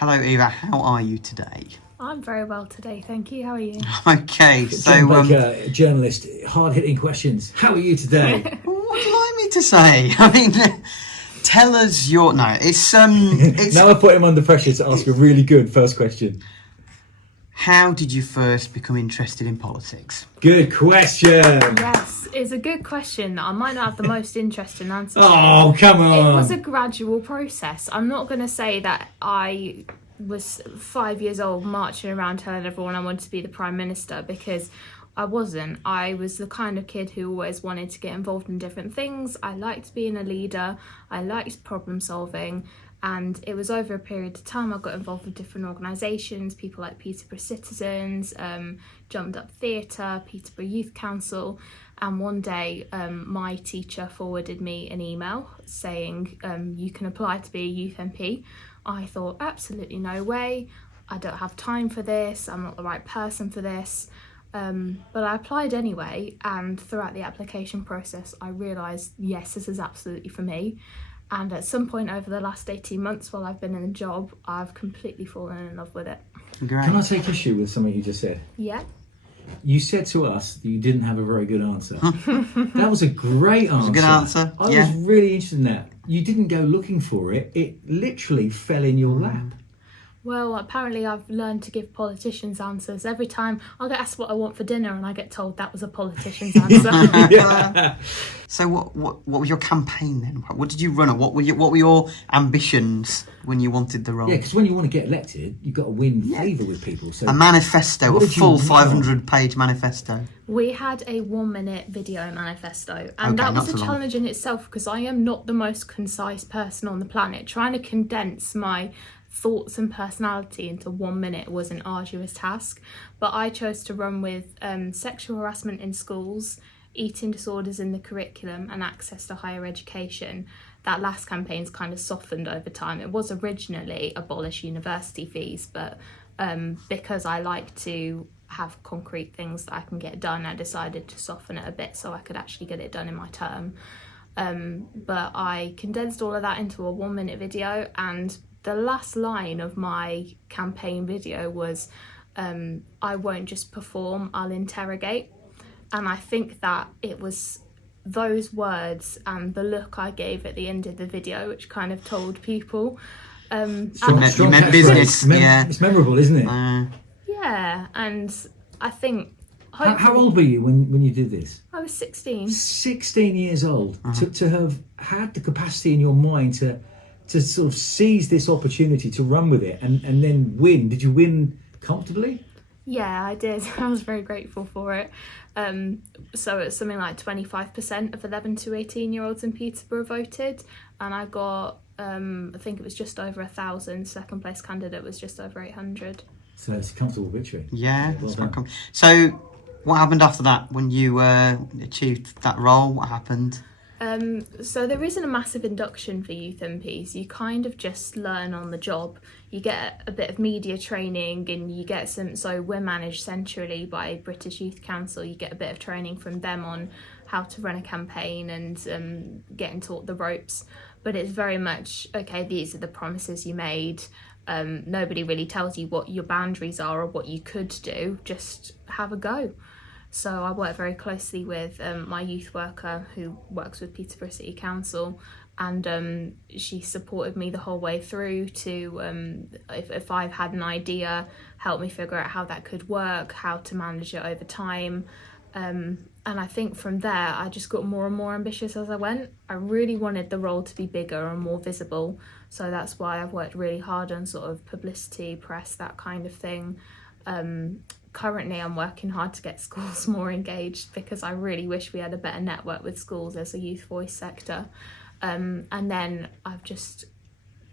Hello, Eva. How are you today? I'm very well today, thank you. How are you? Okay, so... John Baker, journalist, hard-hitting questions. How are you today? What would you like me to say? I mean, tell us your... No, it's... Now I put him under pressure to ask a really good first question. How did you first become interested in politics? Good question. Yes, it's a good question that I might not have the most interesting answer to. Oh, come on. It was a gradual process. I'm not going to say that I was 5 years old marching around telling everyone I wanted to be the Prime Minister, because I wasn't. I was the kind of kid who always wanted to get involved in different things. I liked being a leader. I liked problem solving. And it was over a period of time I got involved with different organisations, people like Peterborough Citizens, Jumped Up Theatre, Peterborough Youth Council. And one day my teacher forwarded me an email saying, you can apply to be a Youth MP. I thought, absolutely no way. I don't have time for this. I'm not the right person for this. But I applied anyway. And throughout the application process, I realised, yes, this is absolutely for me. And at some point over the last 18 months while I've been in the job, I've completely fallen in love with it. Great. Can I take issue with something you just said? Yeah. You said to us that you didn't have a very good answer. That was a great answer. It was a good answer, I yeah. was really interested in that. You didn't go looking for it. It literally fell in your lap. Well, apparently I've learned to give politicians answers. Every time I'll get asked what I want for dinner and I get told that was a politician's answer. Yeah. So what was your campaign then? What did you run on? What were your ambitions when you wanted the role? Yeah, because when you want to get elected, you've got to win favour with people. So A manifesto, What a did you full run? 500-page manifesto. We had a 1-minute video manifesto, and Okay, that not was a so long. challenge in itself, because I am not the most concise person on the planet. Trying to condense my thoughts and personality into 1 minute was an arduous task, but I chose to run with sexual harassment in schools, eating disorders in the curriculum, and access to higher education. That last campaign's kind of softened over time. It was originally abolish university fees, but because I like to have concrete things that I can get done, I decided to soften it a bit so I could actually get it done in my term. But I condensed all of that into a 1-minute video, and the last line of my campaign video was, I won't just perform, I'll interrogate. And I think that it was those words and the look I gave at the end of the video which kind of told people. You meant business, yeah. It's memorable, isn't it? Yeah, and I think... How old were you when you did this? I was 16. 16 years old. To have had the capacity in your mind to sort of seize this opportunity to run with it and then win. Did you win comfortably? Yeah, I did. I was very grateful for it. So it's something like 25% of 11 to 18 year olds in Peterborough voted, and I got, I think it was just over 1,000. Second place candidate was just over 800. So it's a comfortable victory. Yeah. Well That's done. quite so what happened after that when you achieved that role? What happened? So there isn't a massive induction for youth MPs. You kind of just learn on the job. You get a bit of media training, and you get some, so we're managed centrally by British Youth Council. You get a bit of training from them on how to run a campaign and getting taught the ropes. But it's very much, okay, these are the promises you made. Nobody really tells you what your boundaries are or what you could do. Just have a go. So I work very closely with my youth worker who works with Peterborough City Council, and she supported me the whole way through to, if I've had an idea, help me figure out how that could work, how to manage it over time. And I think from there, I just got more and more ambitious as I went. I really wanted the role to be bigger and more visible. So that's why I've worked really hard on sort of publicity, press, that kind of thing. Currently I'm working hard to get schools more engaged, because I really wish we had a better network with schools as a youth voice sector. And then I've just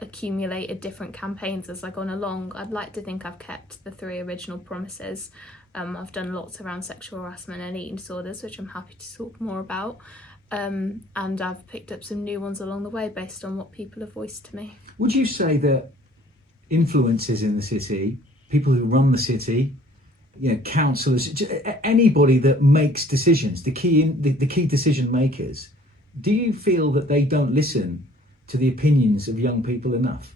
accumulated different campaigns as I've gone along. I'd like to think I've kept the 3 original promises. I've done lots around sexual harassment and eating disorders, which I'm happy to talk more about. And I've picked up some new ones along the way based on what people have voiced to me. Would you say that influencers in the city, people who run the city, councillors, anybody that makes decisions, the key decision makers, do you feel that they don't listen to the opinions of young people enough?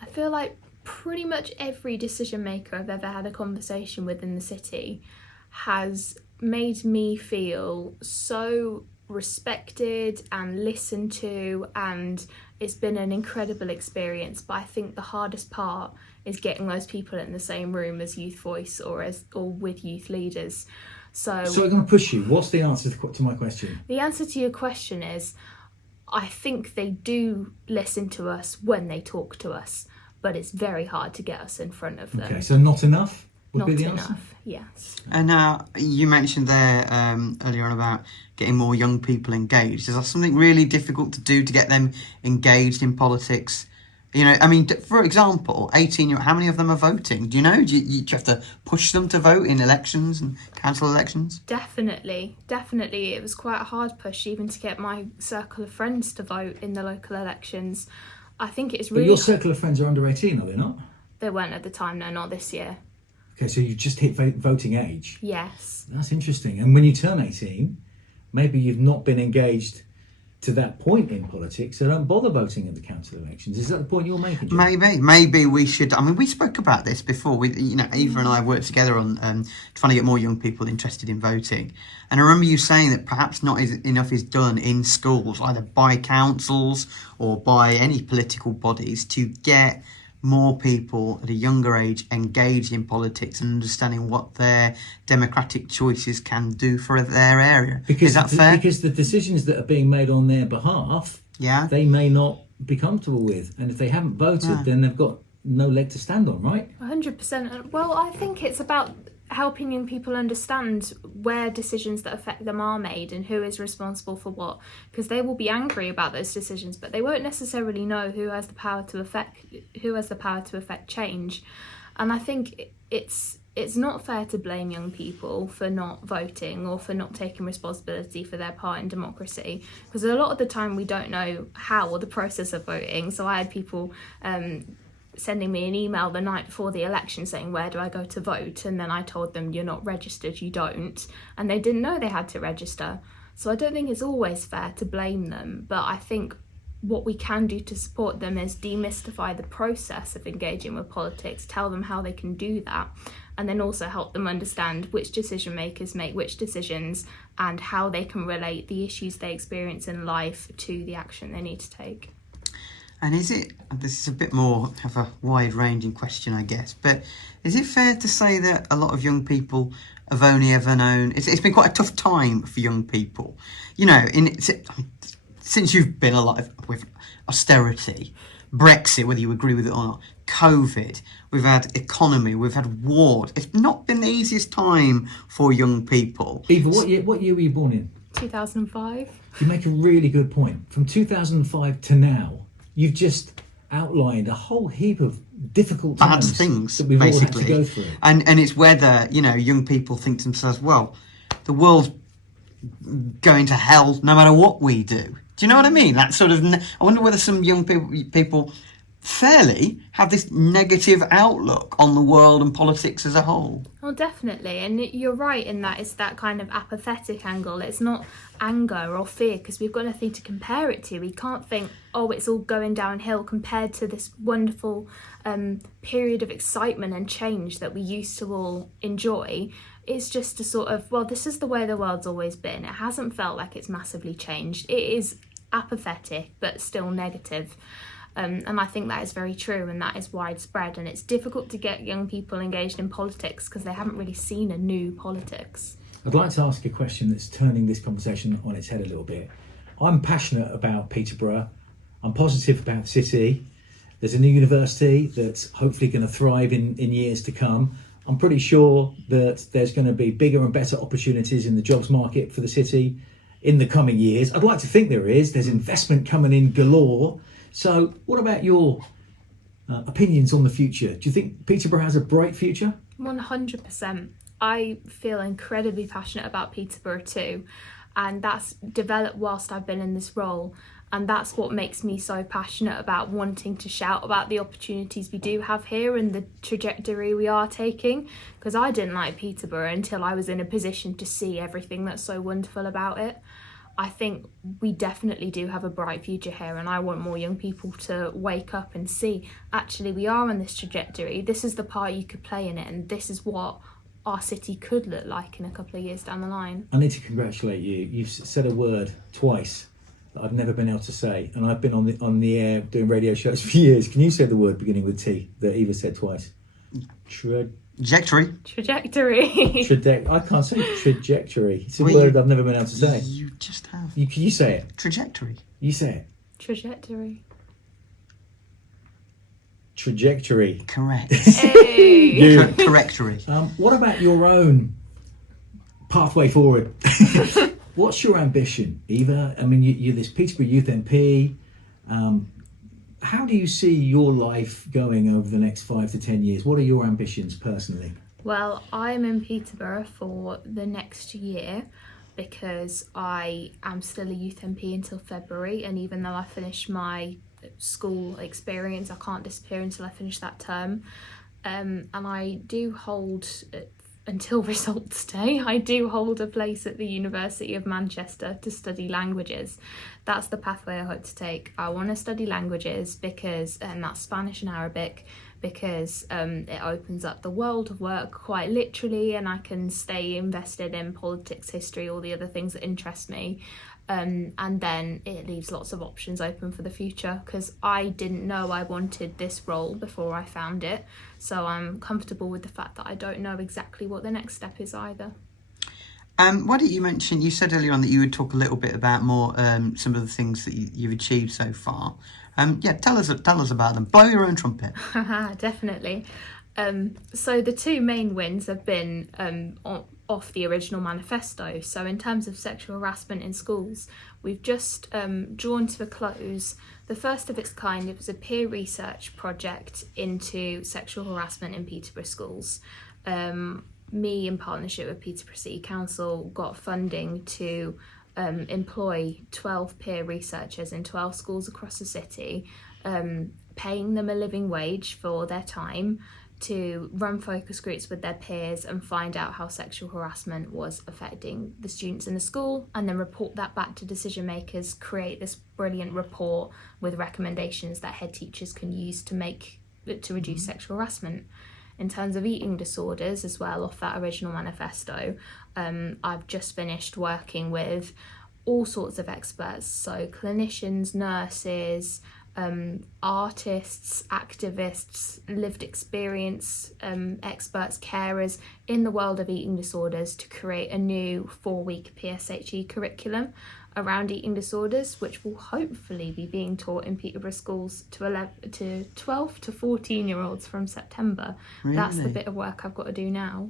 I feel like pretty much every decision maker I've ever had a conversation with in the city has made me feel so respected and listened to, and it's been an incredible experience. But I think the hardest part is getting those people in the same room as Youth Voice or with youth leaders. So I'm going to push you. What's the answer to my question? The answer to your question is, I think they do listen to us when they talk to us, but it's very hard to get us in front of them. Okay, so not enough would Not be the enough, answer? yes. And you mentioned there earlier on about getting more young people engaged. Is that something really difficult to do to get them engaged in politics? You know, I mean, for example, 18-year-old, how many of them are voting? Do you know? Do you have to push them to vote in elections and council elections? Definitely. It was quite a hard push even to get my circle of friends to vote in the local elections. I think it's But really... your circle of friends are under 18, are they not? They weren't at the time, no, not this year. Okay, so you've just hit voting age. Yes. That's interesting. And when you turn 18, maybe you've not been engaged to that point in politics, so don't bother voting at the council elections. Is that the point you're making, John? Maybe we should. I mean, we spoke about this before. Eva and I worked together on trying to get more young people interested in voting. And I remember you saying that perhaps not enough is done in schools, either by councils or by any political bodies, to get more people at a younger age engaged in politics and understanding what their democratic choices can do for their area. Is that fair? Because the decisions that are being made on their behalf, they may not be comfortable with. And if they haven't voted, then they've got no leg to stand on, right? 100%. Well, I think it's about helping young people understand where decisions that affect them are made and who is responsible for what, because they will be angry about those decisions, but they won't necessarily know who has the power to affect change. And I think it's not fair to blame young people for not voting or for not taking responsibility for their part in democracy, because a lot of the time we don't know how or the process of voting. So I had people sending me an email the night before the election saying, where do I go to vote? And then I told them, you're not registered, you don't. And they didn't know they had to register. So I don't think it's always fair to blame them, but I think what we can do to support them is demystify the process of engaging with politics, tell them how they can do that, and then also help them understand which decision makers make which decisions and how they can relate the issues they experience in life to the action they need to take. And this is a bit more of a wide-ranging question, I guess, but is it fair to say that a lot of young people have only ever known... It's been quite a tough time for young people. You know, since you've been alive with austerity, Brexit, whether you agree with it or not, COVID, we've had economy, we've had wars. It's not been the easiest time for young people. Eva, what year were you born in? 2005. You make a really good point. From 2005 to now, you've just outlined a whole heap of difficult bad times things that we've basically all had to go through. And it's whether, young people think to themselves, well, the world's going to hell no matter what we do. Do you know what I mean? That sort of... I wonder whether some young people fairly have this negative outlook on the world and politics as a whole. Well, definitely, and you're right in that it's that kind of apathetic angle. It's not anger or fear, because we've got nothing to compare it to. We can't think, oh, it's all going downhill compared to this wonderful period of excitement and change that we used to all enjoy. It's just a sort of, well, this is the way the world's always been. It hasn't felt like it's massively changed. It is apathetic, but still negative. And I think that is very true, and that is widespread, and it's difficult to get young people engaged in politics because they haven't really seen a new politics. I'd like to ask a question that's turning this conversation on its head a little bit. I'm passionate about Peterborough. I'm positive about the city. There's a new university that's hopefully going to thrive in years to come. I'm pretty sure that there's going to be bigger and better opportunities in the jobs market for the city in the coming years. I'd like to think there is. There's investment coming in galore. So what about your opinions on the future? Do you think Peterborough has a bright future? 100%. I feel incredibly passionate about Peterborough too, and that's developed whilst I've been in this role, and that's what makes me so passionate about wanting to shout about the opportunities we do have here and the trajectory we are taking, because I didn't like Peterborough until I was in a position to see everything that's so wonderful about it. I think we definitely do have a bright future here, and I want more young people to wake up and see, actually, we are on this trajectory. This is the part you could play in it, and this is what our city could look like in a couple of years down the line. I need to congratulate you. You've said a word twice that I've never been able to say, and I've been on the air doing radio shows for years. Can you say the word beginning with T that Eva said twice? Trajectory. I can't say trajectory. It's a word I've never been able to say. You just have. You say it. Trajectory. You say it. Trajectory. Correct. Hey. Correctory. What about your own pathway forward? What's your ambition, Eva? I mean, you're this Peterborough Youth MP. How do you see your life going over the next 5 to 10 years? What are your ambitions personally? Well, I'm in Peterborough for the next year because I am still a Youth MP until February, and even though I finish my school experience, I can't disappear until I finish that term. And I do hold, until results day, I do hold a place at the University of Manchester to study languages. That's the pathway I hope to take. I want to study languages because, and that's Spanish and Arabic, because it opens up the world of work quite literally, and I can stay invested in politics, history, all the other things that interest me. And then it leaves lots of options open for the future, because I didn't know I wanted this role before I found it. So I'm comfortable with the fact that I don't know exactly what the next step is either. Why don't you mention, you said earlier on that you would talk a little bit about more some of the things that you've achieved so far. Tell us about them. Blow your own trumpet. Definitely. So the two main wins have been off the original manifesto. So in terms of sexual harassment in schools, we've just drawn to a close the first of its kind. It was a peer research project into sexual harassment in Peterborough schools. Me, in partnership with Peterborough City Council, got funding to employ 12 peer researchers in 12 schools across the city, paying them a living wage for their time to run focus groups with their peers and find out how sexual harassment was affecting the students in the school, and then report that back to decision makers, create this brilliant report with recommendations that head teachers can use to reduce sexual harassment. In terms of eating disorders as well, off that original manifesto, I've just finished working with all sorts of experts, so clinicians, nurses, artists, activists, lived experience experts, carers in the world of eating disorders to create a new 4-week PSHE curriculum around eating disorders, which will hopefully be being taught in Peterborough schools to 12 to 14-year-olds from September. Really? That's the bit of work I've got to do now.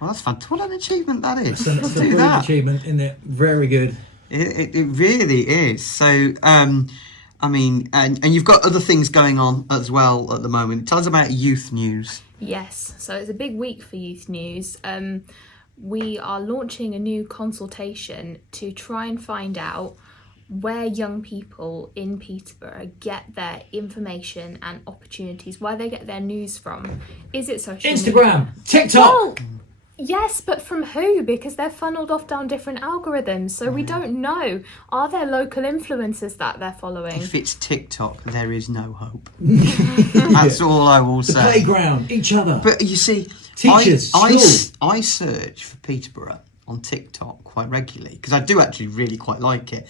Well, that's fantastic. What an achievement that is. It's a brilliant achievement, isn't it? Very good. It really is. So, I mean, and you've got other things going on as well at the moment. Tell us about youth news. Yes, so it's a big week for youth news. We are launching a new consultation to try and find out where young people in Peterborough get their information and opportunities, where they get their news from. Is it social Instagram, media? TikTok. Well, yes, but from who? Because they're funneled off down different algorithms, so we don't know. Are there local influencers that they're following? If it's TikTok, there is no hope. That's all I will say. The playground, each other. But you see, teachers, I search for Peterborough on TikTok quite regularly because I do actually really quite like it,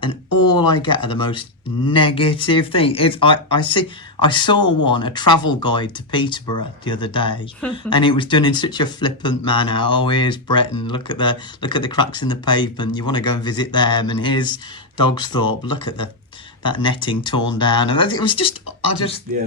and all I get are the most negative things. It's I saw a travel guide to Peterborough the other day, and it was done in such a flippant manner. Oh, here's Bretton. Look at the cracks in the pavement. You want to go and visit them, and here's Dogsthorpe. Look at that netting torn down, and it was just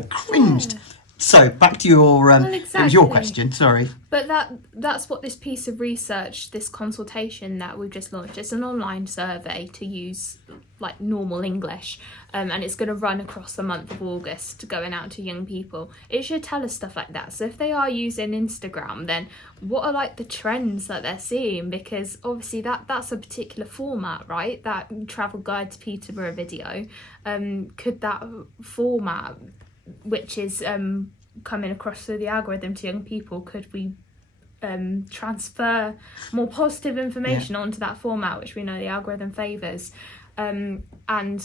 cringed. Yeah. So back to your it was your question. Sorry, but that's what this piece of research, this consultation that we've just launched. It's an online survey to use like normal English, and it's going to run across the month of August, going out to young people. It should tell us stuff like that. So if they are using Instagram, then what are like the trends that they're seeing? Because obviously that's a particular format, right? That travel guide to Peterborough video. Could that format, which is coming across through the algorithm to young people, could we transfer more positive information onto that format, which we know the algorithm favours. And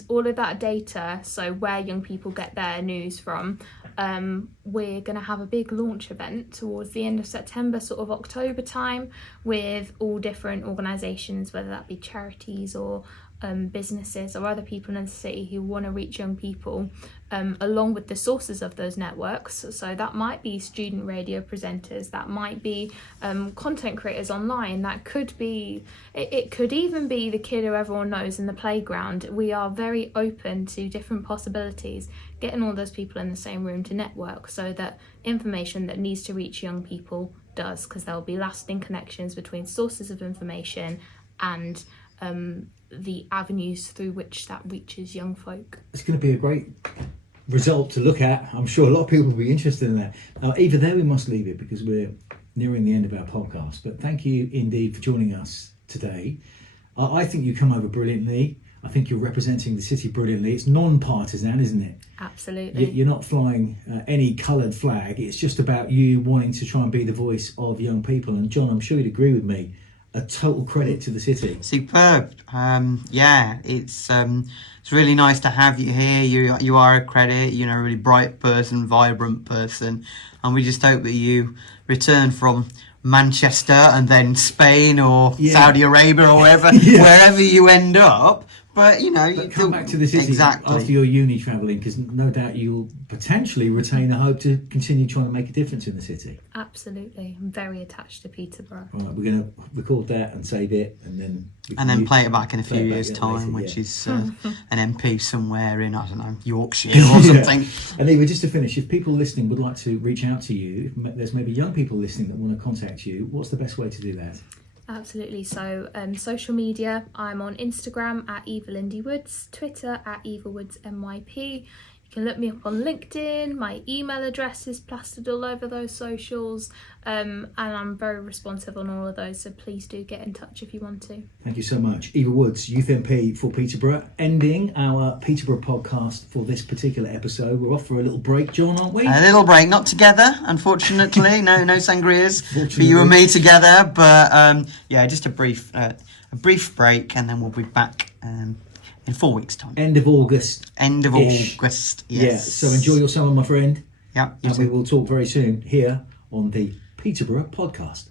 all of that data, so where young people get their news from, we're going to have a big launch event towards the end of September, sort of October time, with all different organisations, whether that be charities or businesses or other people in the city who want to reach young people, along with the sources of those networks. So that might be student radio presenters, that might be content creators online, that could be, it could even be the kid who everyone knows in the playground. We are very open to different possibilities, getting all those people in the same room to network so that information that needs to reach young people does, because there will be lasting connections between sources of information and the avenues through which that reaches young folk. It's going to be a great result to look at. I'm sure a lot of people will be interested in that. Now, Eva, there we must leave it because we're nearing the end of our podcast. But thank you indeed for joining us today. I think you come over brilliantly. I think you're representing the city brilliantly. It's non-partisan, isn't it? Absolutely. You're not flying any coloured flag. It's just about you wanting to try and be the voice of young people. And John, I'm sure you'd agree with me. A total credit to the city. Superb. It's really nice to have you here. You are a credit. You know, a really bright person, vibrant person, and we just hope that you return from Manchester and then Spain or Saudi Arabia or wherever you end up. But you come back to the city after your uni travelling, because no doubt you'll potentially retain the hope to continue trying to make a difference in the city. Absolutely, I'm very attached to Peterborough. Right, we're going to record that and save it, and then play it back in a few years' time, which is an MP somewhere in, I don't know, Yorkshire or something. And Eva, just to finish, if people listening would like to reach out to you, if there's maybe young people listening that want to contact you, what's the best way to do that? Absolutely. So social media, I'm on Instagram at Eva Woods, Twitter at Eva Woods MYP. You can look me up on LinkedIn. My email address is plastered all over those socials, and I'm very responsive on all of those, so please do get in touch if you want to. Thank you so much. Eva Woods, Youth MP for Peterborough, ending our Peterborough podcast for this particular episode. We're off for a little break, John, aren't we? A little break, not together, unfortunately. no sangrias for you and me together, but just a brief break, and then we'll be back in 4 weeks' time. End of August. August, yes. Yeah, so enjoy your summer, my friend. Yeah. And we will talk very soon here on the Peterborough Podcast.